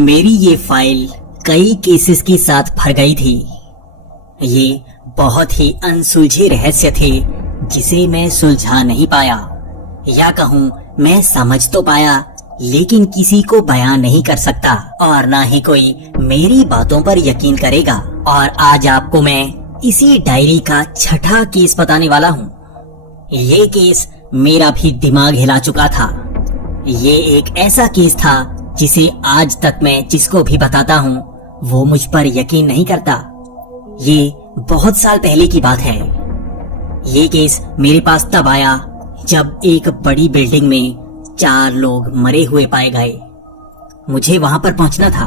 मेरी ये फाइल कई केसेस के साथ भर गई थी। ये बहुत ही अनसुलझे रहस्य थे जिसे मैं सुलझा नहीं पाया, या कहूँ मैं समझ तो पाया लेकिन किसी को बयान नहीं कर सकता और ना ही कोई मेरी बातों पर यकीन करेगा। और आज आपको मैं इसी डायरी का छठा केस बताने वाला हूँ। ये केस मेरा भी दिमाग हिला चुका था। ये एक ऐसा केस था जिसे आज तक मैं जिसको भी बताता हूँ वो मुझ पर यकीन नहीं करता। ये बहुत साल पहले की बात है। ये केस मेरे पास तब आया जब एक बड़ी बिल्डिंग में 4 लोग मरे हुए पाए गए। मुझे वहां पर पहुंचना था।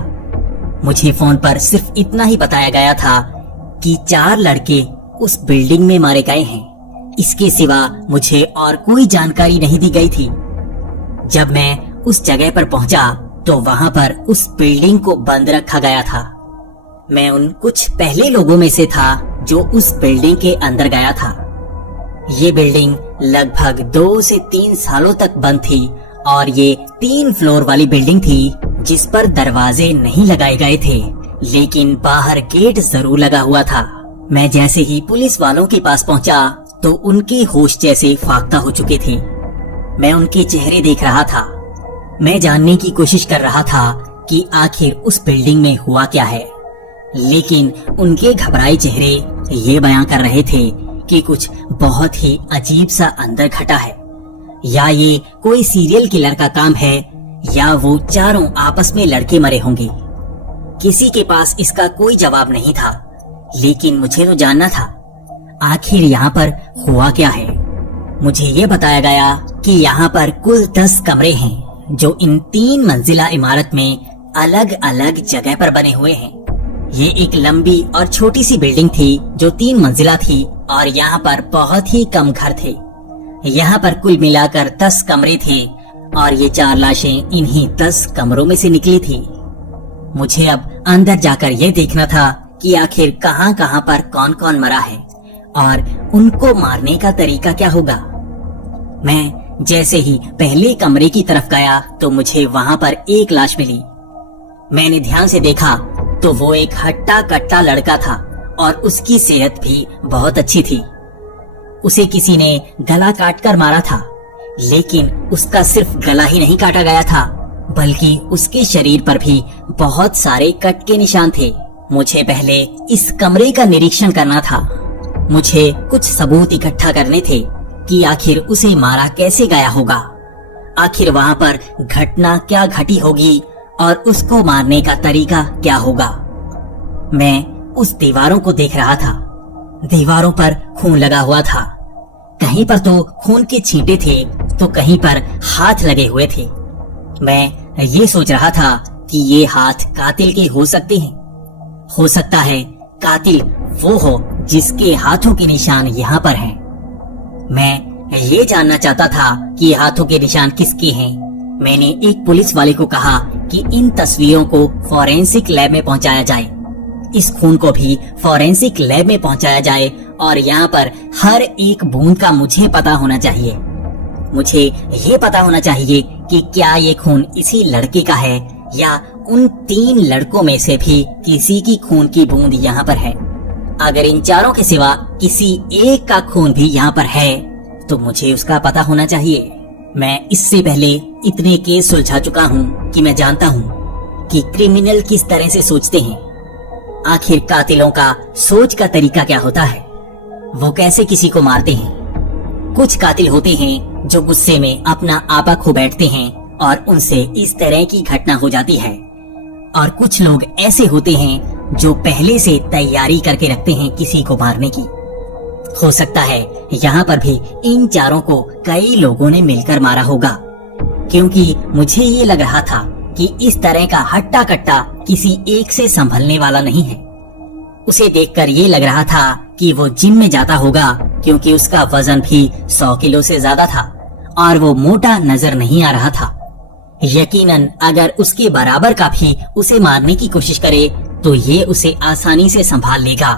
मुझे फोन पर सिर्फ इतना ही बताया गया था कि 4 लड़के उस बिल्डिंग में मारे गए हैं। इसके सिवा मुझे और कोई जानकारी नहीं दी गई थी। जब मैं उस जगह पर पहुंचा तो वहां पर उस बिल्डिंग को बंद रखा गया था। मैं उन कुछ पहले लोगों में से था जो उस बिल्डिंग के अंदर गया था। ये बिल्डिंग लगभग 2 से 3 सालों तक बंद थी और ये 3 फ्लोर वाली बिल्डिंग थी जिस पर दरवाजे नहीं लगाए गए थे, लेकिन बाहर गेट जरूर लगा हुआ था। मैं जैसे ही पुलिस वालों के पास पहुंचा तो उनके होश जैसे फाख्ता हो चुके थे। मैं उनके चेहरे देख रहा था। मैं जानने की कोशिश कर रहा था कि आखिर उस बिल्डिंग में हुआ क्या है, लेकिन उनके घबराए चेहरे ये बयां कर रहे थे कि कुछ बहुत ही अजीब सा अंदर घटा है। या ये कोई सीरियल किलर का काम है या वो चारों आपस में लड़के मरे होंगे। किसी के पास इसका कोई जवाब नहीं था, लेकिन मुझे तो जानना था आखिर यहाँ पर हुआ क्या है। मुझे ये बताया गया कि यहाँ पर कुल 10 कमरे हैं जो इन 3 मंजिला इमारत में अलग अलग जगह पर बने हुए हैं। ये एक लंबी और छोटी सी बिल्डिंग थी जो 3 मंजिला थी और यहाँ पर बहुत ही कम घर थे। यहाँ पर कुल मिलाकर 10 कमरे थे और ये 4 लाशें इन्हीं 10 कमरों में से निकली थी। मुझे अब अंदर जाकर यह देखना था कि आखिर कहाँ कहाँ पर कौन कौन मरा है और उनको मारने का तरीका क्या होगा। मैं जैसे ही पहले कमरे की तरफ गया तो मुझे वहाँ पर एक लाश मिली। मैंने ध्यान से देखा तो वो एक हट्टा कट्टा लड़का था और उसकी सेहत भी बहुत अच्छी थी। उसे किसी ने गला काट कर मारा था, लेकिन उसका सिर्फ गला ही नहीं काटा गया था बल्कि उसके शरीर पर भी बहुत सारे कट के निशान थे। मुझे पहले इस कमरे का निरीक्षण करना था। मुझे कुछ सबूत इकट्ठा करने थे कि आखिर उसे मारा कैसे गया होगा, आखिर वहाँ पर घटना क्या घटी होगी और उसको मारने का तरीका क्या होगा। मैं उस दीवारों को देख रहा था। दीवारों पर खून लगा हुआ था। कहीं पर तो खून के छींटे थे तो कहीं पर हाथ लगे हुए थे। मैं ये सोच रहा था कि ये हाथ कातिल के हो सकते हैं। हो सकता है कातिल वो हो जिसके हाथों के निशान यहाँ पर हैं। मैं ये जानना चाहता था कि हाथों के निशान किसके हैं। मैंने एक पुलिस वाले को कहा कि इन तस्वीरों को फॉरेंसिक लैब में पहुंचाया जाए, इस खून को भी फॉरेंसिक लैब में पहुंचाया जाए और यहाँ पर हर एक बूंद का मुझे पता होना चाहिए। मुझे ये पता होना चाहिए कि क्या ये खून इसी लड़के का है या उन 3 लड़कों में से भी किसी की खून की बूंद यहाँ पर है। अगर इन चारों के सिवा किसी एक का खून भी यहाँ पर है तो मुझे उसका पता होना चाहिए। मैं इससे पहले इतने केस सुलझा चुका हूँ कि मैं जानता हूँ कि क्रिमिनल किस तरह से सोचते हैं। आखिर कातिलों का सोच का तरीका क्या होता है, वो कैसे किसी को मारते हैं। कुछ कातिल होते हैं जो गुस्से में अपना आपा खो बैठते हैं और उनसे इस तरह की घटना हो जाती है, और कुछ लोग ऐसे होते हैं जो पहले से तैयारी करके रखते हैं किसी को मारने की। हो सकता है यहाँ पर भी इन चारों को कई लोगों ने मिलकर मारा होगा, क्योंकि मुझे ये लग रहा था कि इस तरह का हट्टा कट्टा किसी एक से संभलने वाला नहीं है। उसे देखकर ये लग रहा था कि वो जिम में जाता होगा, क्योंकि उसका वजन भी 100 किलो से ज्यादा था और वो मोटा नजर नहीं आ रहा था। यकीनन अगर उसके बराबर का भी उसे मारने की कोशिश करे तो ये उसे आसानी से संभाल लेगा।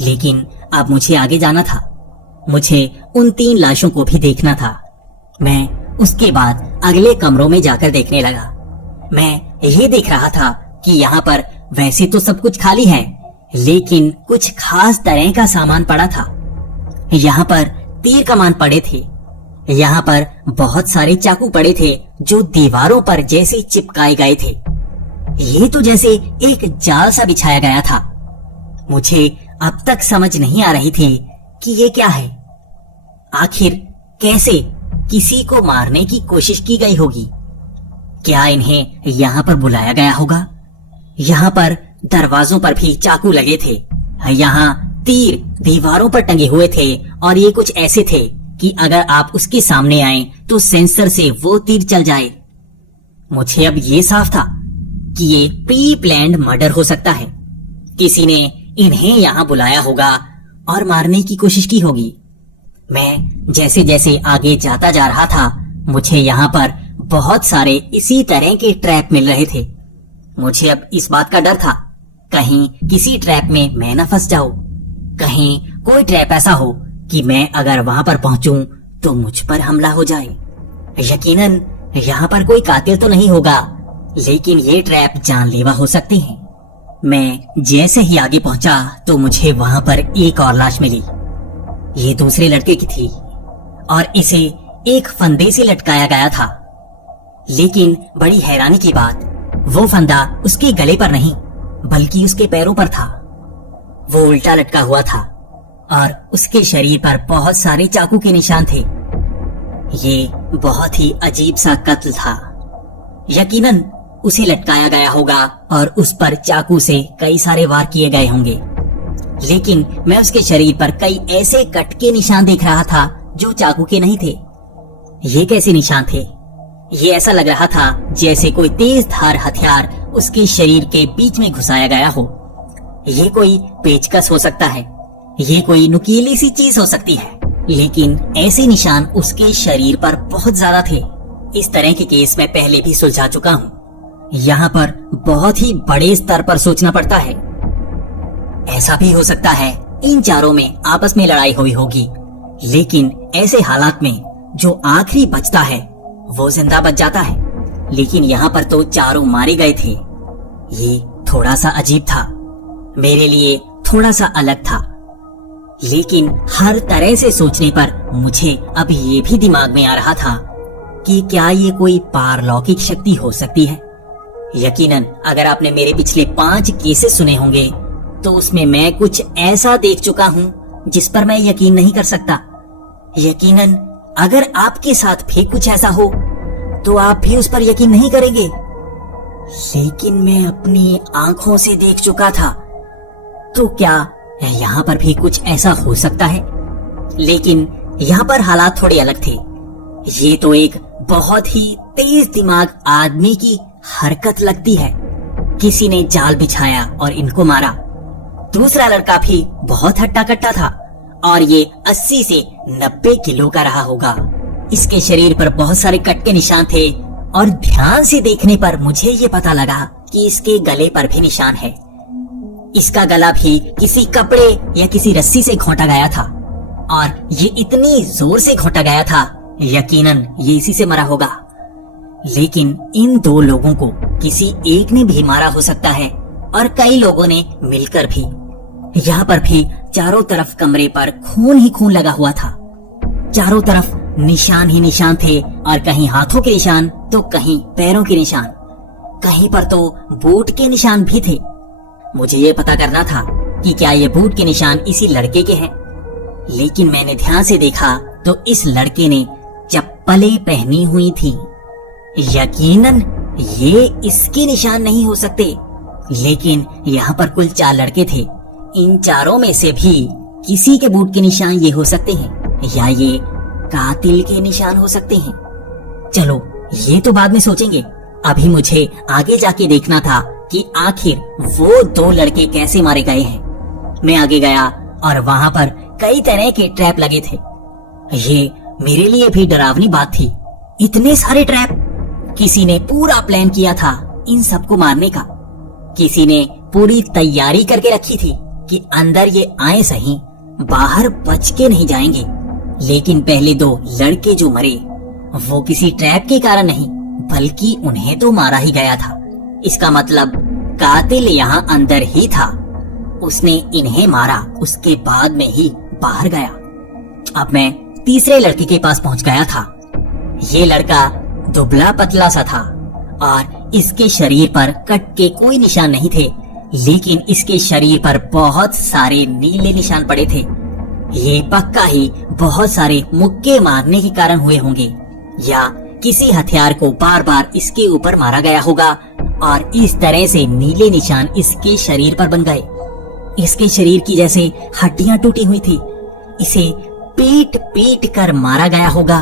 लेकिन अब मुझे आगे जाना था। मुझे उन 3 लाशों को भी देखना था। मैं उसके बाद अगले कमरों में जाकर देखने लगा। मैं ये देख रहा था कि यहाँ पर वैसे तो सब कुछ खाली है, लेकिन कुछ खास तरह का सामान पड़ा था। यहाँ पर तीर कमान पड़े थे, यहाँ पर बहुत सारे चाकू पड़े थे जो दीवारों पर जैसे चिपकाए गए थे। ये तो जैसे एक जाल सा बिछाया गया था। मुझे अब तक समझ नहीं आ रही थी कि ये क्या है। आखिर कैसे किसी को मारने की कोशिश की गई होगी? क्या इन्हें यहाँ पर बुलाया गया होगा? यहाँ पर दरवाजों पर भी चाकू लगे थे, यहाँ तीर दीवारों पर टंगे हुए थे और ये कुछ ऐसे थे कि अगर आप उसके सामने आए तो सेंसर से वो तीर चल जाए। मुझे अब ये साफ था कि ये प्री प्लान्ड मर्डर हो सकता है। किसी ने इन्हें यहाँ बुलाया होगा और मारने की कोशिश की होगी। मैं जैसे जैसे आगे जाता जा रहा था, मुझे यहाँ पर बहुत सारे इसी तरह के ट्रैप मिल रहे थे। मुझे अब इस बात का डर था, कहीं किसी ट्रैप में मैं न फंस जाऊं। कहीं कोई ट्रैप ऐसा हो कि मैं अगर वहां पर पहुंचूं तो मुझ पर हमला हो जाए। यकीनन यहाँ पर कोई कातिल तो नहीं होगा, लेकिन ये ट्रैप जानलेवा हो सकते हैं। मैं जैसे ही आगे पहुंचा तो मुझे वहां पर एक और लाश मिली। ये दूसरे लड़के की थी और इसे एक फंदे से लटकाया गया था। लेकिन बड़ी हैरानी की बात, वो फंदा उसके गले पर नहीं बल्कि उसके पैरों पर था। वो उल्टा लटका हुआ था और उसके शरीर पर बहुत सारे चाकू के निशान थे। ये बहुत ही अजीब सा कत्ल था। यकीनन उसे लटकाया गया होगा और उस पर चाकू से कई सारे वार किए गए होंगे, लेकिन मैं उसके शरीर पर कई ऐसे कट के निशान देख रहा था जो चाकू के नहीं थे। ये कैसे निशान थे? ये ऐसा लग रहा था जैसे कोई तेज धार हथियार उसके शरीर के बीच में घुसाया गया हो। ये कोई पेचकस हो सकता है, ये कोई नुकीली सी चीज हो सकती है, लेकिन ऐसे निशान उसके शरीर पर बहुत ज्यादा थे। इस तरह के केस मैं पहले भी सुलझा चुका हूँ। यहाँ पर बहुत ही बड़े स्तर पर सोचना पड़ता है। ऐसा भी हो सकता है इन चारों में आपस में लड़ाई हुई होगी, लेकिन ऐसे हालात में जो आखिरी बचता है वो जिंदा बच जाता है। लेकिन यहाँ पर तो चारों मारे गए थे। ये थोड़ा सा अजीब था, मेरे लिए थोड़ा सा अलग था, लेकिन हर तरह से सोचने पर मुझे अब ये भी दिमाग में आ रहा था कि क्या ये कोई पारलौकिक शक्ति हो सकती है। यकीनन अगर आपने मेरे पिछले 5 केसेस सुने होंगे तो उसमें मैं कुछ ऐसा देख चुका हूँ जिस पर मैं यकीन नहीं कर सकता। यकीनन अगर आपके साथ भी कुछ ऐसा हो तो आप भी उस पर यकीन नहीं करेंगे, लेकिन मैं अपनी आंखों से देख चुका था। तो क्या यहाँ पर भी कुछ ऐसा हो सकता है? लेकिन यहाँ पर हालात थोड़े अलग थे। ये तो एक बहुत ही तेज दिमाग आदमी की हरकत लगती है। किसी ने जाल बिछाया और इनको मारा। दूसरा लड़का भी बहुत हट्टा कट्टा था और ये 80 से 90 किलो का रहा होगा। इसके शरीर पर बहुत सारे कट के निशान थे और ध्यान से देखने पर मुझे ये पता लगा कि इसके गले पर भी निशान है। इसका गला भी किसी कपड़े या किसी रस्सी से घोंटा गया था और ये इतनी जोर से घोंटा गया था, यकीनन ये इसी से मरा होगा। लेकिन इन 2 लोगों को किसी एक ने भी मारा हो सकता है और कई लोगों ने मिलकर भी। यहाँ पर भी चारों तरफ कमरे पर खून ही खून लगा हुआ था। चारों तरफ निशान ही निशान थे और कहीं हाथों के निशान तो कहीं पैरों के निशान, कहीं पर तो बूट के निशान भी थे। मुझे ये पता करना था कि क्या ये बूट के निशान इसी लड़के के हैं, लेकिन मैंने ध्यान से देखा तो इस लड़के ने चप्पलें पहनी हुई थी। यकीनन ये इसके निशान नहीं हो सकते, लेकिन यहाँ पर कुल 4 लड़के थे। इन चारों में से भी किसी के बूट के निशान ये हो सकते हैं या ये कातिल के निशान हो सकते हैं। चलो ये तो बाद में सोचेंगे, अभी मुझे आगे जाके देखना था कि आखिर वो 2 लड़के कैसे मारे गए हैं। मैं आगे गया और वहां पर कई तरह के ट्रैप लगे थे। ये मेरे लिए भी डरावनी बात थी, इतने सारे ट्रैप। किसी ने पूरा प्लान किया था इन सबको मारने का। किसी ने पूरी तैयारी करके रखी थी कि अंदर ये आए सही, बाहर बच के नहीं जाएंगे। लेकिन पहले 2 लड़के जो मरे वो किसी ट्रैप के कारण नहीं बल्कि उन्हें तो मारा ही गया था। इसका मतलब कातिल यहाँ अंदर ही था। उसने इन्हें मारा, उसके बाद में ही बाहर गया। अब मैं तीसरे लड़के के पास पहुंच गया था। ये लड़का दुबला पतला सा था और इसके शरीर पर कट के कोई निशान नहीं थे, लेकिन इसके शरीर पर बहुत सारे नीले निशान पड़े थे। ये पक्का ही बहुत सारे मुक्के मारने के कारण हुए होंगे या किसी हथियार को बार बार इसके ऊपर मारा गया होगा और इस तरह से नीले निशान इसके शरीर पर बन गए। इसके शरीर की जैसे हड्डियां टूटी हुई थी। इसे पीट पीट कर मारा गया होगा।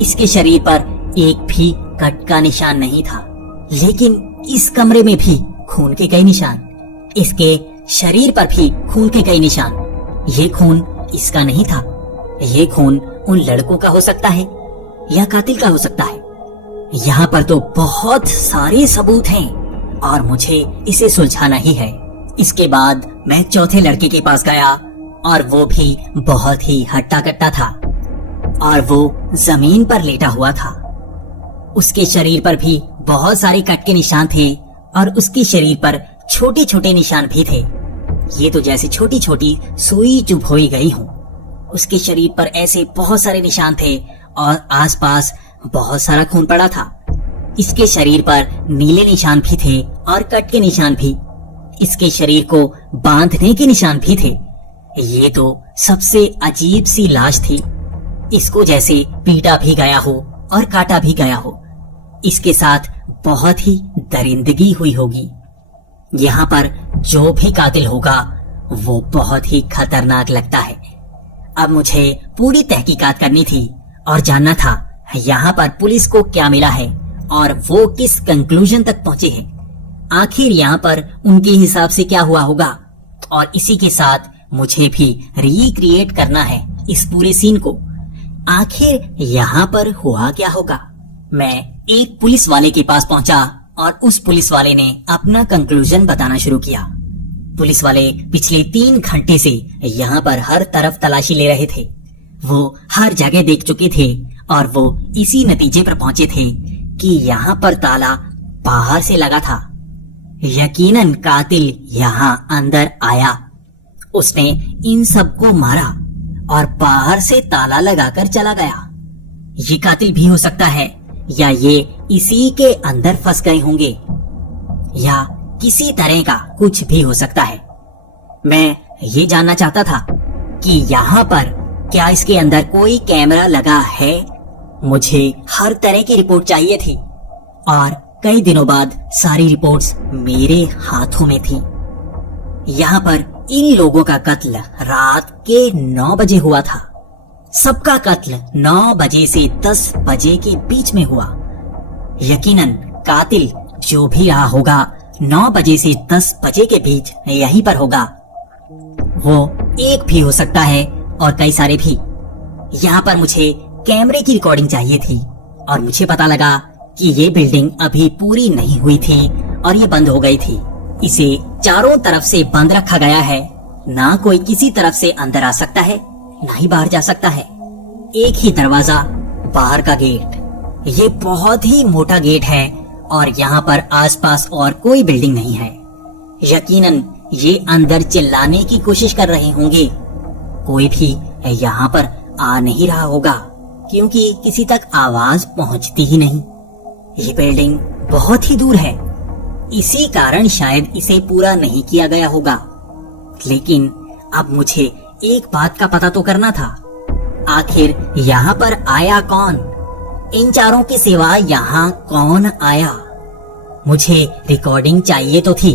इसके शरीर पर एक भी कट का निशान नहीं था, लेकिन इस कमरे में भी खून के कई निशान। इसके शरीर पर भी खून के कई निशान। ये खून इसका नहीं था। ये खून उन लड़कों का हो सकता है या कातिल का हो सकता है। यहाँ पर तो बहुत सारे सबूत हैं और मुझे इसे सुलझाना ही है। इसके बाद मैं चौथे लड़के के पास गया और वो भी बहुत ही हट्टा कट्टा था और वो जमीन पर लेटा हुआ था। उसके शरीर पर भी बहुत सारे कट के निशान थे और उसके शरीर पर छोटे छोटे निशान भी थे। ये तो जैसे छोटी छोटी सुई चुभ हो गई हूँ। उसके शरीर पर ऐसे बहुत सारे निशान थे और आसपास बहुत सारा खून पड़ा था। इसके शरीर पर नीले निशान भी थे और कट के निशान भी। इसके शरीर को बांधने के निशान भी थे। ये तो सबसे अजीब सी लाश थी। इसको जैसे पीटा भी गया हो और काटा भी गया हो। इसके साथ बहुत ही दरिंदगी हुई होगी। यहाँ पर जो भी कातिल होगा वो बहुत ही खतरनाक लगता है। अब मुझे पूरी तहकीकात करनी थी और जानना था यहाँ पर पुलिस को क्या मिला है और वो किस कंक्लूजन तक पहुंचे हैं। आखिर यहाँ पर उनके हिसाब से क्या हुआ होगा और इसी के साथ मुझे भी रिक्रिएट करना है इस पूरे सीन को। आखिर यहाँ पर हुआ क्या होगा। मैं एक पुलिस वाले के पास पहुंचा और उस पुलिस वाले ने अपना कंक्लूजन बताना शुरू किया। पुलिस वाले पिछले 3 घंटे से यहाँ पर हर तरफ तलाशी ले रहे थे। वो हर जगह देख चुके थे और वो इसी नतीजे पर पहुंचे थे कि यहाँ पर ताला बाहर से लगा था। यकीनन कातिल यहाँ अंदर आया। उसने इन सबको मारा और बाहर से ताला लगाकर चला गया। ये कातिल भी हो सकता है या ये इसी के अंदर फंस गए होंगे या किसी तरह का कुछ भी हो सकता है। मैं ये जानना चाहता था कि यहाँ पर क्या इसके अंदर कोई कैमरा लगा है। मुझे हर तरह की रिपोर्ट चाहिए थी और कई दिनों बाद सारी रिपोर्ट्स मेरे हाथों में थी। यहाँ पर इन लोगों का कत्ल रात के 9 बजे हुआ था। सबका कत्ल 9 बजे से 10 बजे के बीच में हुआ। यकीनन कातिल जो भी रहा होगा 9 बजे से 10 बजे के बीच यहीं पर होगा। वो एक भी हो सकता है और कई सारे भी। यहाँ पर मुझे कैमरे की रिकॉर्डिंग चाहिए थी और मुझे पता लगा कि ये बिल्डिंग अभी पूरी नहीं हुई थी और ये बंद हो गई थी। इसे चारों तरफ से बंद रखा गया है। ना कोई किसी तरफ से अंदर आ सकता है, ना ही बाहर जा सकता है। एक ही दरवाजा, बाहर का गेट। ये बहुत ही मोटा गेट है और यहाँ पर आसपास और कोई बिल्डिंग नहीं है। यकीनन ये अंदर चिल्लाने की कोशिश कर रहे होंगे। कोई भी यहाँ पर आ नहीं रहा होगा क्योंकि किसी तक आवाज पहुँचती ही नहीं। ये बिल्डिंग बहुत ही दूर है, इसी कारण शायद इसे पूरा नहीं किया गया होगा। लेकिन अब मुझे एक बात का पता तो करना था, आखिर यहाँ पर आया कौन। इन चारों के सिवा यहाँ कौन आया। मुझे रिकॉर्डिंग चाहिए तो थी,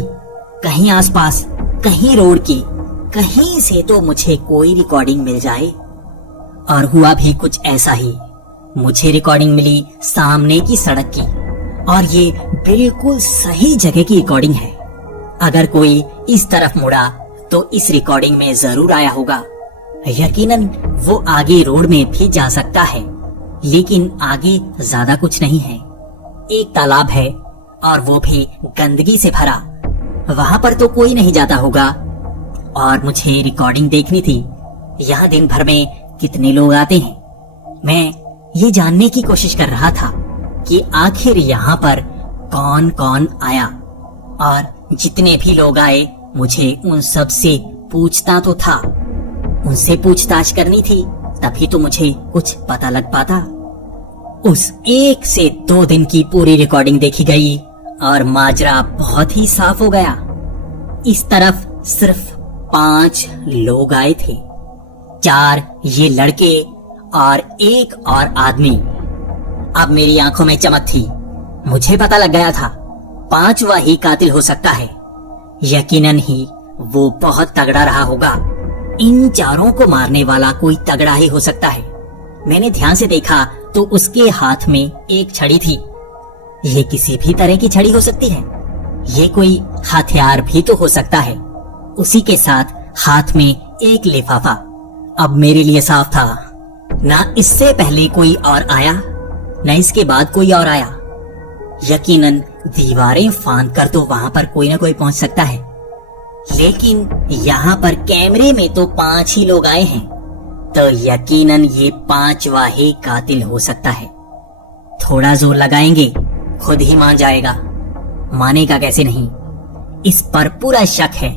कहीं आसपास, कहीं रोड की, कहीं से तो मुझे कोई रिकॉर्डिंग मिल जाए। और हुआ भी कुछ ऐसा ही। मुझे रिकॉर्डिंग मिली सामने की सड़क की और ये बिल्कुल सही जगह की रिकॉर्डिंग है। अगर कोई इस तरफ मुड़ा तो इस रिकॉर्डिंग में जरूर आया होगा। यकीनन वो आगे रोड में भी जा सकता है, लेकिन आगे ज्यादा कुछ नहीं है। एक तालाब है और वो भी गंदगी से भरा। वहां पर तो कोई नहीं जाता होगा। और मुझे रिकॉर्डिंग देखनी थी, यहाँ दिन भर में कितने लोग आते हैं। मैं ये जानने की कोशिश कर रहा था कि आखिर यहाँ पर कौन कौन आया, और जितने भी लोग आए मुझे उन सब से पूछना तो था। उनसे पूछताछ करनी थी, तभी तो मुझे कुछ पता लग पाता। उस 1 से 2 दिन की पूरी रिकॉर्डिंग देखी गई और माजरा बहुत ही साफ हो गया। इस तरफ सिर्फ 5 लोग आए थे, 4 ये लड़के और 1 और आदमी। अब मेरी आंखों में चमक थी। मुझे पता लग गया था 5वां ही कातिल हो सकता है। यकीनन ही वो बहुत तगड़ा रहा होगा। इन 4 को मारने वाला कोई तगड़ा ही हो सकता है। मैंने ध्यान से देखा तो उसके हाथ में एक छड़ी थी। ये किसी भी तरह की छड़ी हो सकती है। ये कोई हथियार भी तो हो सकता है। उसी के साथ हाथ में एक लिफाफा। अब मेरे लिए साफ था, ना इससे पहले कोई और आया, ना इसके बाद कोई और आया। यकीनन दीवारें फांद कर तो वहां पर कोई ना कोई पहुंच सकता है, लेकिन यहाँ पर कैमरे में तो 5 ही लोग आए हैं, तो यकीनन ये 5वां ही कातिल हो सकता है। थोड़ा जोर लगाएंगे, खुद ही मान जाएगा। मानेगा कैसे नहीं, इस पर पूरा शक है।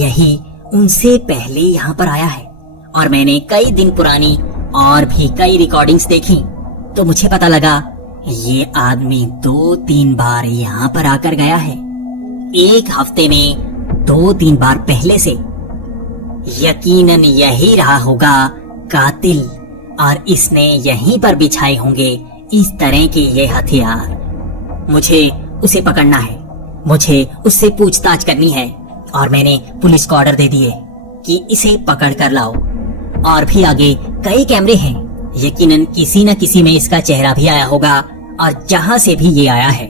यही उनसे पहले यहाँ पर आया है, और मैंने कई दिन पुरानी और भी कई रिकॉर्डिंग्स देखी तो मुझे पता लगा ये आदमी 2-3 बार यहाँ पर आकर गया है। 1 हफ्ते में 2-3 बार पहले से। यकीनन यही रहा होगा कातिल, और इसने यहीं पर बिछाए होंगे इस तरह के ये हथियार। मुझे उसे पकड़ना है, मुझे उससे पूछताछ करनी है, और मैंने पुलिस को ऑर्डर दे दिए कि इसे पकड़ कर लाओ। और भी आगे कई कैमरे हैं, यकीनन किसी न किसी में इसका चेहरा भी आया होगा, और जहाँ से भी ये आया है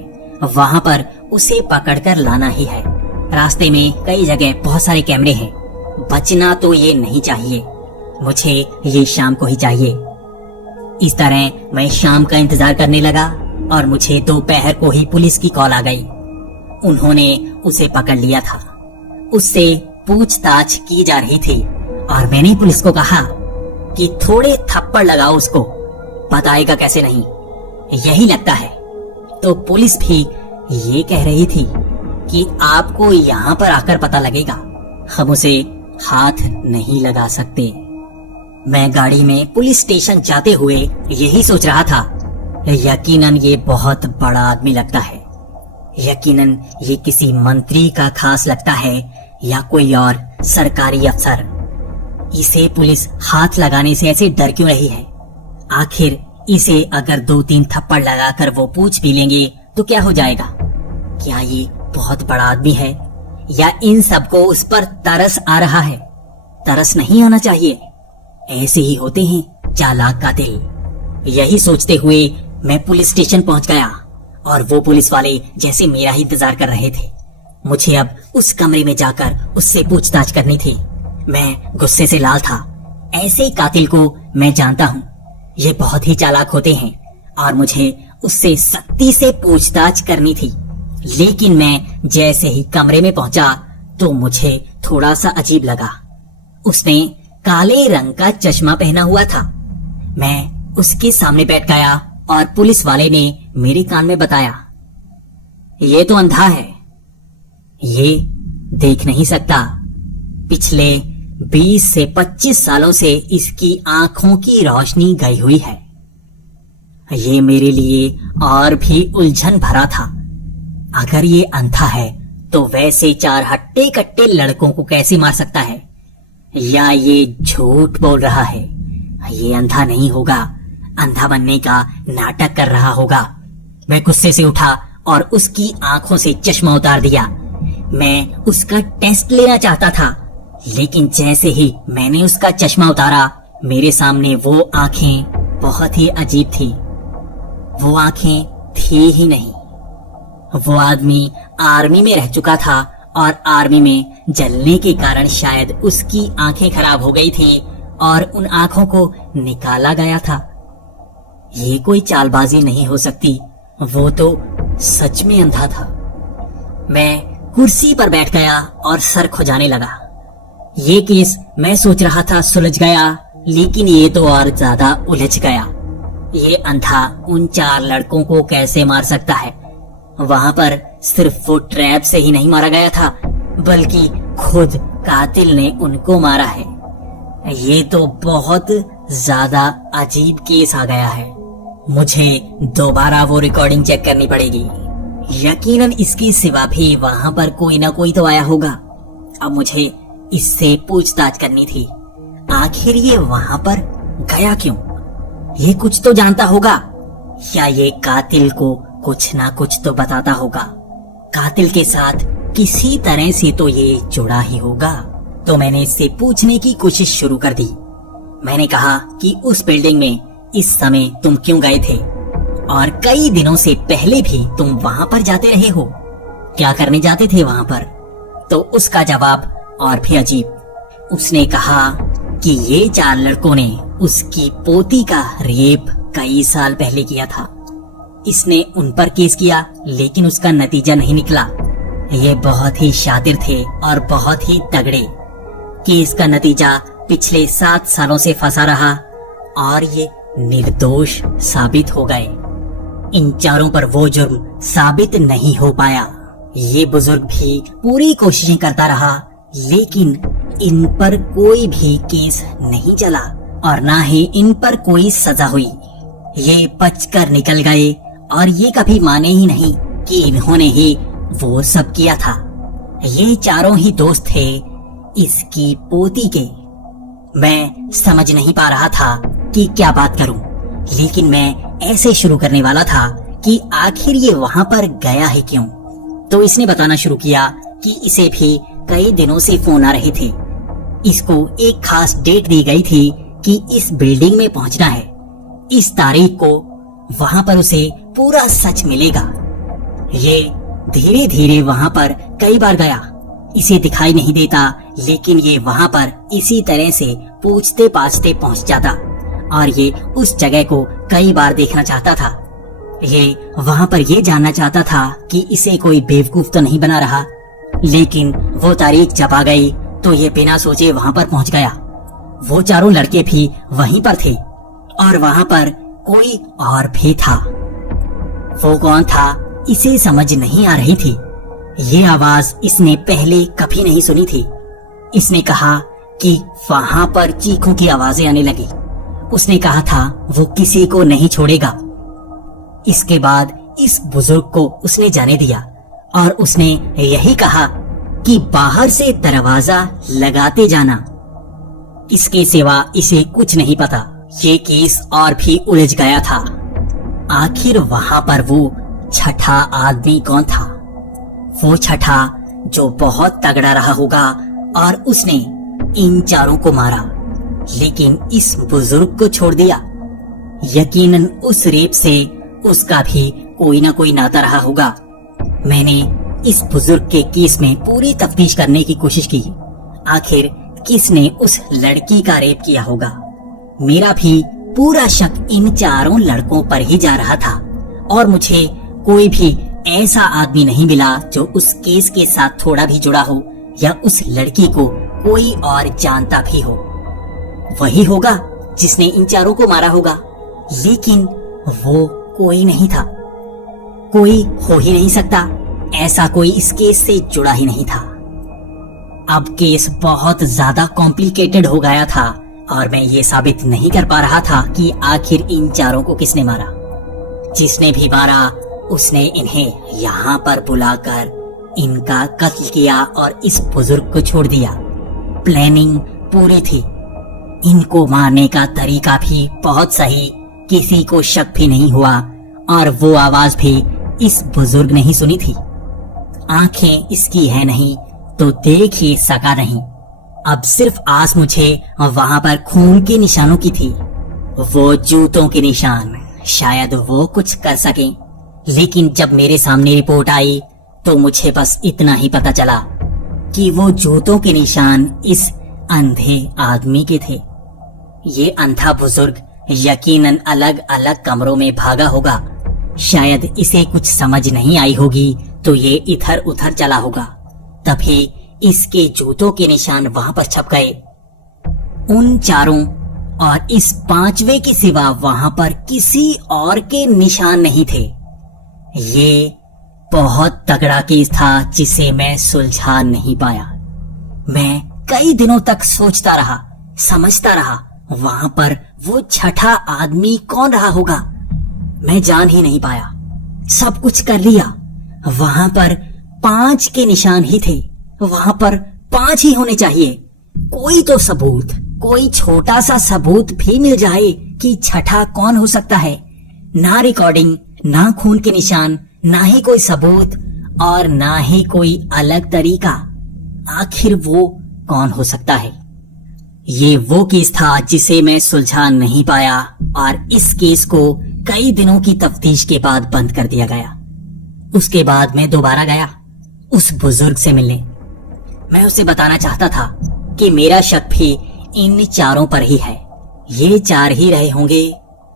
वहाँ पर उसे पकड़कर लाना ही है। रास्ते में कई जगह बहुत सारे कैमरे हैं, बचना तो ये नहीं चाहिए। मुझे ये शाम को ही चाहिए। इस तरह मैं शाम का इंतजार करने लगा, और मुझे दोपहर को ही पुलिस की कॉल आ गई। उन्होंने उसे पकड़ लिया था, उससे पूछताछ की जा रही थी, और मैंने पुलिस को कहा कि थोड़े थप्पड़ लगाओ उसको, बताएगा कैसे नहीं, यही लगता है। तो पुलिस भी ये कह रही थी कि आपको यहाँ पर आकर पता लगेगा, हम उसे हाथ नहीं लगा सकते। मैं गाड़ी में पुलिस स्टेशन जाते हुए यही सोच रहा था, यकीनन ये बहुत बड़ा आदमी लगता है, यकीनन ये किसी मंत्री का खास लगता है या कोई और सरकारी अफसर। इसे पुलिस हाथ लगाने से ऐसे डर क्यों रही है? आखिर इसे अगर 2-3 थप्पड़ लगाकर वो पूछ भी लेंगे तो क्या हो जाएगा? क्या ये बहुत बड़ा आदमी है, या इन सबको उस पर तरस आ रहा है? तरस नहीं होना चाहिए, ऐसे ही होते हैं चालाक कातिल। यही सोचते हुए मैं पुलिस स्टेशन पहुंच गया, और वो पुलिस वाले जैसे मेरा ही इंतजार कर रहे थे। मुझे अब उस कमरे में जाकर उससे पूछताछ करनी थी। मैं गुस्से से लाल था। ऐसे कातिल को मैं जानता हूँ, ये बहुत ही चालाक होते हैं, और मुझे उससे सख्ती से पूछताछ करनी थी। लेकिन मैं जैसे ही कमरे में पहुंचा तो मुझे थोड़ा सा अजीब लगा। उसने काले रंग का चश्मा पहना हुआ था। मैं उसके सामने बैठ गया, और पुलिस वाले ने मेरे कान में बताया, ये तो अंधा है, ये देख नहीं सकता। पिछले 20 से 25 सालों से इसकी आंखों की रोशनी गई हुई है। ये मेरे लिए और भी उलझन भरा था। अगर ये अंधा है तो वैसे 4 हट्टे कट्टे लड़कों को कैसे मार सकता है? या ये झूठ बोल रहा है? ये अंधा नहीं होगा, अंधा बनने का नाटक कर रहा होगा। मैं गुस्से से उठा और उसकी आंखों से चश्मा उतार दिया। मैं उसका टेस्ट लेना चाहता था, लेकिन जैसे ही मैंने उसका चश्मा उतारा, मेरे सामने वो आंखें बहुत ही अजीब थी। वो आंखें थी ही नहीं। वो आदमी आर्मी में रह चुका था, और आर्मी में जलने के कारण शायद उसकी आंखें खराब हो गई थी, और उन आंखों को निकाला गया था। ये कोई चालबाजी नहीं हो सकती, वो तो सच में अंधा था। मैं कुर्सी पर बैठ गया और सर खुजाने लगा। ये केस मैं सोच रहा था सुलझ गया, लेकिन ये तो और ज्यादा उलझ गया। ये अंधा उन 4 लड़कों को कैसे मार सकता है? वहां पर सिर्फ वो ट्रैप से ही नहीं मारा गया था, बल्कि खुद कातिल ने उनको मारा है। ये तो बहुत ज्यादा अजीब केस आ गया है। मुझे दोबारा वो रिकॉर्डिंग चेक करनी पड़ेगी। यकीनन इसके सिवा भी वहां पर कोई ना कोई तो आया होगा। अब मुझे इससे पूछताछ करनी थी। आखिर ये वहां पर गया क्यों? ये कुछ तो जानता होगा, या ये कातिल को कुछ ना कुछ तो बताता होगा। कातिल के साथ किसी तरह से तो ये जुड़ा ही होगा। तो मैंने इससे पूछने की कोशिश शुरू कर दी। मैंने कहा कि उस बिल्डिंग में इस समय तुम क्यों गए थे, और कई दिनों से पहले भी तुम वहां पर जाते रहे हो। क्या करने जाते थे वहां पर? तो उसका जवाब और भी अजीब। उसने कहा कि ये 4 लड़कों ने उसकी पोती का रेप कई साल पहले किया था। इसने उन पर केस किया, लेकिन उसका नतीजा नहीं निकला। ये बहुत ही शातिर थे और बहुत ही तगड़े। केस का नतीजा पिछले 7 सालों से फंसा रहा और ये निर्दोष साबित हो गए। इन 4 पर वो जुर्म साबित नहीं हो पाया। ये बुजुर्ग भी पूरी कोशिशें करता रहा, लेकिन इन पर कोई भी केस नहीं चला और ना ही इन पर कोई सजा हुई। ये बचकर निकल गए और ये कभी माने ही नहीं कि इन्होंने ही वो सब किया था। ये 4 ही दोस्त थे इसकी पोती के। मैं समझ नहीं पा रहा था कि क्या बात करूं, लेकिन मैं ऐसे शुरू करने वाला था कि आखिर ये वहां पर गया है क्यों। तो इसने बताना शुरू किया कि इसे भी कई दिनों से फोन आ रहे थे। इसको एक खास डेट दी गई थी कि इस बिल्डिंग में पहुंचना है। इस तारीख को वहां पर उसे पूरा सच मिलेगा। ये धीरे धीरे वहां पर कई बार गया। इसे दिखाई नहीं देता, लेकिन ये वहां पर इसी तरह से पूछते पाछते पहुंच जाता और ये उस जगह को कई बार देखना चाहता था। ये वहां पर ये जानना चाहता था कि इसे कोई बेवकूफ तो नहीं बना रहा। लेकिन वो तारीख जब आ गई तो ये बिना सोचे वहां पर पहुंच गया। वो 4 लड़के भी वहीं पर थे और वहां पर कोई और भी था। वो कौन था इसे समझ नहीं आ रही थी। ये आवाज इसने पहले कभी नहीं सुनी थी। इसने कहा कि वहां पर चीखों की आवाजें आने लगी। उसने कहा था वो किसी को नहीं छोड़ेगा। इसके बाद इस बुजुर्ग को उसने जाने दिया और उसने यही कहा कि बाहर से दरवाजा लगाते जाना। इसके सिवा इसे कुछ नहीं पता। ये केस और भी उलझ गया था। आखिर वहां पर वो 6ठा आदमी कौन था? वो 6ठा जो बहुत तगड़ा रहा होगा और उसने इन 4 को मारा, लेकिन इस बुजुर्ग को छोड़ दिया। यकीनन उस रेप से उसका भी कोई ना कोई नाता रहा होगा। मैंने इस बुजुर्ग के केस में पूरी तफ्तीश करने की कोशिश की। आखिर किसने उस लड़की का रेप किया होगा? मेरा भी पूरा शक इन 4 लड़कों पर ही जा रहा था और मुझे कोई भी ऐसा आदमी नहीं मिला जो उस केस के साथ थोड़ा भी जुड़ा हो या उस लड़की को कोई और जानता भी हो। वही होगा जिसने इन 4 को मारा होगा, लेकिन वो कोई नहीं था। कोई हो ही नहीं सकता। ऐसा कोई इस केस से जुड़ा ही नहीं था। अब केस बहुत ज्यादा कॉम्प्लिकेटेड हो गया था और मैं ये साबित नहीं कर पा रहा था कि आखिर इन 4 को किसने मारा। जिसने भी मारा उसने इन्हें यहाँ पर बुलाकर इनका कत्ल किया और इस बुजुर्ग को छोड़ दिया। प्लानिंग पूरी थी। इनको मारने का तरीका भी बहुत सही, किसी को शक भी नहीं हुआ और वो आवाज भी इस बुजुर्ग ने ही सुनी थी। आंखें इसकी है नहीं तो देख ही सका नहीं। अब सिर्फ आस मुझे वहां पर खून के निशानों की थी। वो जूतों के निशान, शायद वो कुछ कर सके। लेकिन जब मेरे सामने रिपोर्ट आई तो मुझे बस इतना ही पता चला कि वो जूतों के निशान इस अंधे आदमी के थे। ये अंधा बुजुर्ग यकीनन अलग अलग कमरों में भागा होगा। शायद इसे कुछ समझ नहीं आई होगी तो ये इधर उधर चला होगा, तभी इसके जूतों के निशान वहां पर छप गए। उन 4 और इस पांचवे के सिवा वहां पर किसी और के निशान नहीं थे। ये बहुत तगड़ा केस था जिसे मैं सुलझा नहीं पाया। मैं कई दिनों तक सोचता रहा, समझता रहा वहां पर वो छठा आदमी कौन रहा होगा। मैं जान ही नहीं पाया। सब कुछ कर लिया, वहां पर 5 के निशान ही थे, वहां पर 5 ही होने चाहिए। कोई तो सबूत, कोई छोटा सा सबूत भी मिल जाए कि छठा कौन हो सकता है। ना रिकॉर्डिंग, ना खून के निशान, ना ही कोई सबूत और ना ही कोई अलग तरीका। आखिर वो कौन हो सकता है? ये वो केस था जिसे मैं सुलझा नहीं पाया और इस केस को कई दिनों की तफ्तीश के बाद बंद कर दिया गया। उसके बाद मैं दोबारा गया उस बुजुर्ग से मिलने। मैं उसे बताना चाहता था कि मेरा शक भी इन चारों पर ही है। ये 4 ही रहे होंगे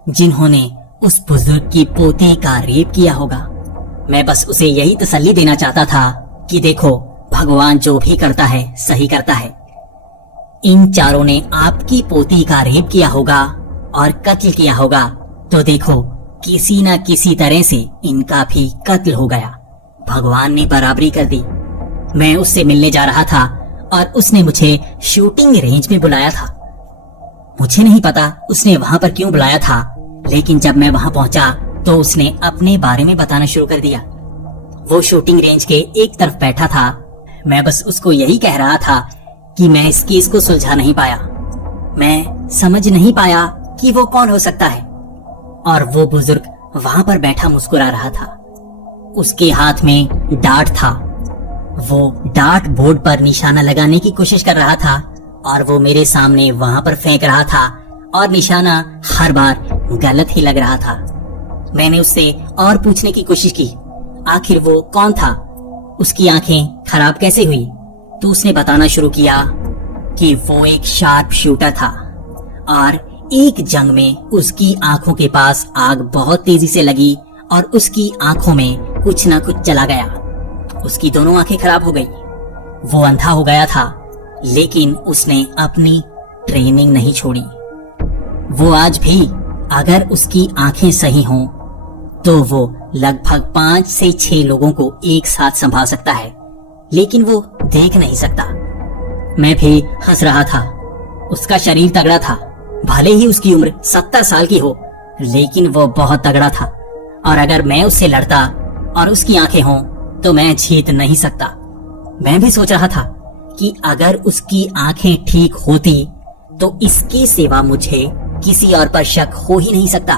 जिन्होंने उस बुजुर्ग की पोती का रेप किया होगा। मैं बस उसे यही तसल्ली देना चाहता था कि देखो, भगवान जो भी करता है सही करता है। इन चारों ने आपकी पोती का रेप किया होगा और कत्ल किया होगा, तो देखो किसी न किसी तरह से इनका भी कत्ल हो गया। भगवान ने बराबरी कर दी। मैं उससे मिलने जा रहा था और उसने मुझे शूटिंग रेंज में बुलाया था। मुझे नहीं पता उसने वहां पर क्यों बुलाया था, लेकिन जब मैं वहां पहुंचा तो उसने अपने बारे में बताना शुरू कर दिया। वो शूटिंग रेंज के एक तरफ बैठा था। मैं बस उसको यही कह रहा था कि मैं इस केस को सुलझा नहीं पाया। मैं समझ नहीं पाया कि वो कौन हो सकता है। और वो बुजुर्ग वहां पर बैठा मुस्कुरा रहा था। उसके हाथ में डार्ट था। वो डार्ट बोर्ड पर निशाना लगाने की कोशिश कर रहा था और वो मेरे सामने वहां पर फेंक रहा था और निशाना हर बार गलत ही लग रहा था। मैंने उससे और पूछने की कोशिश की, आखिर वो कौन था, उसकी आंखें खराब कैसे हुई। तो उसने बताना शुरू किया कि वो एक शार्प शूटर था और एक जंग में उसकी आंखों के पास आग बहुत तेजी से लगी और उसकी आंखों में कुछ ना कुछ चला गया। उसकी दोनों आंखें खराब हो गई। वो अंधा हो गया था, लेकिन उसने अपनी ट्रेनिंग नहीं छोड़ी। वो आज भी अगर उसकी आंखें सही हों तो वो लगभग 5 से 6 लोगों को एक साथ संभाल सकता है, लेकिन वो देख नहीं सकता। मैं भी हंस रहा था। उसका शरीर तगड़ा था, भले ही उसकी उम्र 70 साल की हो, लेकिन वो बहुत तगड़ा था और अगर मैं उससे लड़ता और उसकी आंखें हों तो मैं जीत नहीं सकता। मैं भी सोच रहा था कि अगर उसकी आंखें ठीक होती तो इसके सिवा मुझे किसी और पर शक हो ही नहीं सकता।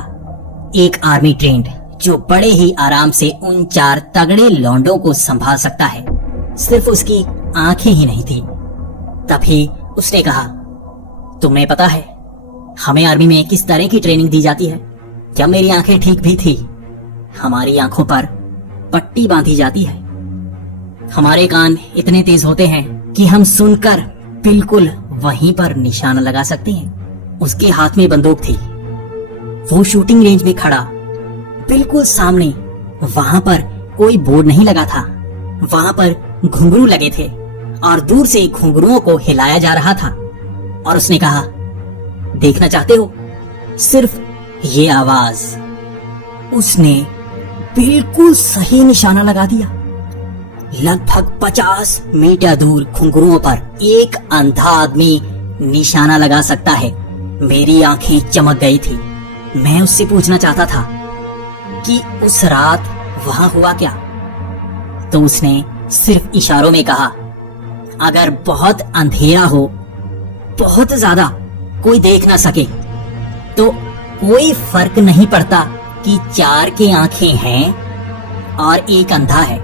एक आर्मी ट्रेंड जो बड़े ही आराम से उन 4 तगड़े लौंडों को संभाल सकता है, सिर्फ उसकी आंखें ही नहीं थी। तभी उसने कहा, तुम्हें पता है हमें आर्मी में किस तरह की ट्रेनिंग दी जाती है? क्या मेरी आंखें ठीक भी थी? हमारी आंखों पर पट्टी बांधी जाती है। हमारे कान इतने तेज होते हैं कि हम सुनकर बिल्कुल वहीं पर निशाना लगा सकते हैं। उसके हाथ में बंदूक थी। वो शूटिंग रेंज में खड़ा, बिल्कुल सामने। वहां पर कोई बोर्ड नहीं लगा था, वहां पर घुंघरू लगे थे और दूर से घुंघरुओं को हिलाया जा रहा था। और उसने कहा, देखना चाहते हो? सिर्फ ये आवाज। उसने बिल्कुल सही निशाना लगा दिया। लगभग 50 मीटर दूर घुंघरुओं पर एक अंधा आदमी निशाना लगा सकता है। मेरी आंखें चमक गई थी। मैं उससे पूछना चाहता था कि उस रात वहां हुआ क्या। तो उसने सिर्फ इशारों में कहा, अगर बहुत अंधेरा हो, बहुत ज्यादा कोई देख ना सके, तो कोई फर्क नहीं पड़ता कि 4 की आंखें हैं और एक अंधा है।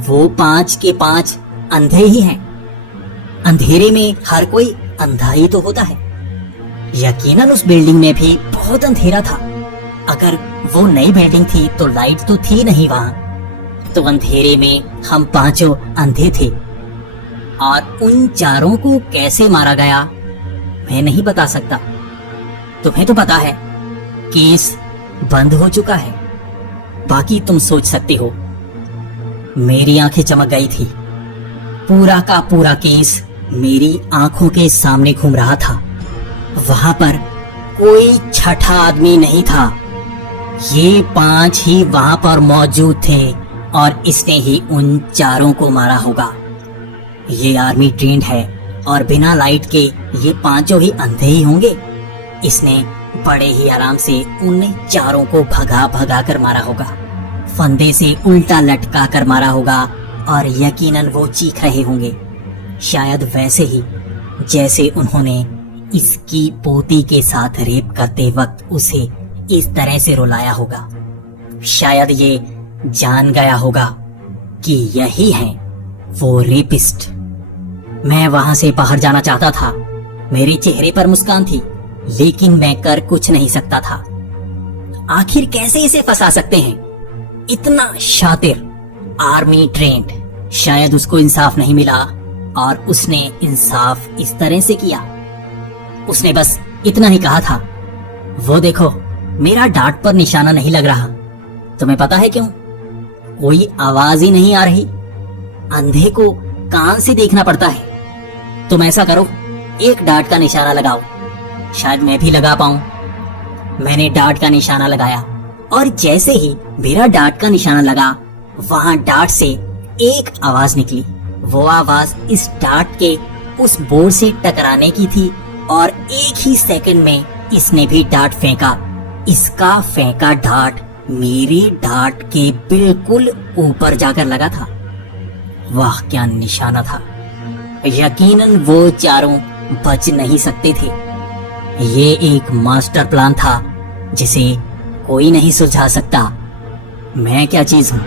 वो 5 के 5 अंधे ही हैं। अंधेरे में हर कोई अंधा ही तो होता है। यकीनन उस बिल्डिंग में भी बहुत अंधेरा था। अगर वो नई बिल्डिंग थी तो लाइट तो थी नहीं वहां। तो अंधेरे में हम 5 अंधे थे और उन 4 को कैसे मारा गया मैं नहीं बता सकता। तुम्हें तो पता है केस बंद हो चुका है। बाकी तुम सोच सकते हो। मेरी आंखें चमक गई थी। पूरा का पूरा केस मेरी आंखों के सामने घूम रहा था। वहां पर कोई छठा आदमी नहीं था। ये 5 ही वहां पर मौजूद थे और इसने ही उन चारों को मारा होगा। ये आर्मी ट्रेंड है और बिना लाइट के ये 5 ही अंधे ही होंगे। इसने बड़े ही आराम से उन चारों को भगा भगा कर मारा होगा, फंदे से उल्टा लटका कर मारा होगा और यकीनन वो चीख रहे होंगे, शायद वैसे ही जैसे उन्होंने इसकी पोती के साथ रेप करते वक्त उसे इस तरह से रुलाया होगा। शायद ये जान गया होगा कि यही है वो रेपिस्ट। मैं वहां से बाहर जाना चाहता था। मेरे चेहरे पर मुस्कान थी, लेकिन मैं कर कुछ नहीं सकता था। आखिर कैसे इसे फंसा सकते हैं? इतना शातिर, आर्मी ट्रेंड। शायद उसको इंसाफ नहीं मिला और उसने इंसाफ इस तरह से किया। उसने बस इतना ही कहा था, वो देखो मेरा डांट पर निशाना नहीं लग रहा। तुम्हें पता है क्यों? कोई आवाज ही नहीं आ रही। अंधे को कान से देखना पड़ता है। तुम ऐसा करो, एक डांट का निशाना लगाओ, शायद मैं भी लगा पाऊं। मैंने डांट का निशाना लगाया और जैसे ही मेरा डांट का निशाना लगा, वहां डांट से एक आवाज निकली। वो आवाज इस डांट के उस बोर्ड से टकराने की थी और एक ही सेकंड में इसने भी डांट फेंका। इसका फेंका डांट मेरी डांट के बिल्कुल ऊपर जाकर लगा था। वाह क्या निशाना था! यकीनन वो चारों बच नहीं सकते थे। ये एक मास्टर प्लान था जिसे कोई नहीं सुलझा सकता। मैं क्या चीज हूं?